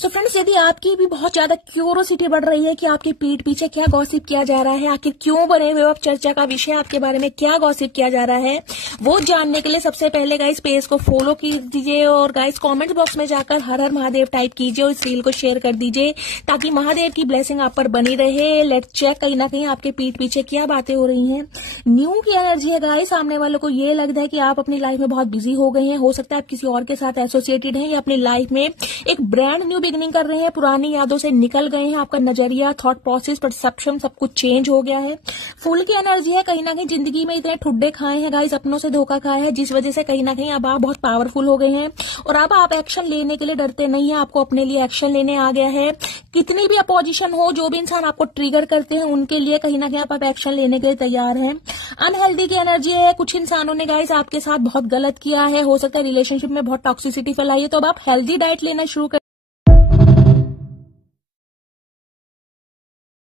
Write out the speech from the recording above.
So friends, यदि आपकी भी बहुत ज्यादा क्यूरोसिटी बढ़ रही है कि आपके पीठ पीछे क्या गॉसिप किया जा रहा है, आखिर क्यों बने हुए आप चर्चा का विषय, आपके बारे में क्या गॉसिप किया जा रहा है, वो जानने के लिए सबसे पहले गाइस पेज को फॉलो कीजिए और गाइस कमेंट बॉक्स में जाकर हर हर महादेव टाइप कीजिए और इस रील को शेयर कर दीजिए ताकि महादेव की ब्लेसिंग आप पर बनी रहे। लेट्स चेक, कहीं ना कहीं आपके पीठ पीछे क्या बातें हो रही हैं। न्यू की एनर्जी है गाइस। सामने वालों को ये लगता है कि आप अपनी लाइफ में बहुत बिजी हो गए हैं, हो सकता है आप किसी और के साथ एसोसिएटेड हैं या अपनी लाइफ में एक ब्रांड न्यू बिगनिंग कर रहे हैं, पुरानी यादों से निकल गए हैं, आपका नजरिया, थॉट प्रोसेस, परसेप्शन सब कुछ चेंज हो गया है। फुल की एनर्जी है, कहीं ना कहीं जिंदगी में इतने ठुड्डे खाए हैं गाइस, अपनों से धोखा खाया है, जिस वजह से कहीं ना कहीं अब आप बहुत पावरफुल हो गए हैं और अब आप एक्शन लेने के लिए डरते नहीं है, आपको अपने लिए एक्शन लेने आ गया है। कितनी भी अपोजिशन हो, जो भी इंसान आपको ट्रिगर करते हैं उनके लिए कहीं ना कहीं आप एक्शन लेने के लिए तैयार हैं। अनहेल्दी की एनर्जी है, कुछ इंसानों ने गाइस आपके साथ बहुत गलत किया है, हो सकता है रिलेशनशिप में बहुत टॉक्सिसिटी फैलाई है, तो अब आप हेल्दी डाइट लेना शुरू कर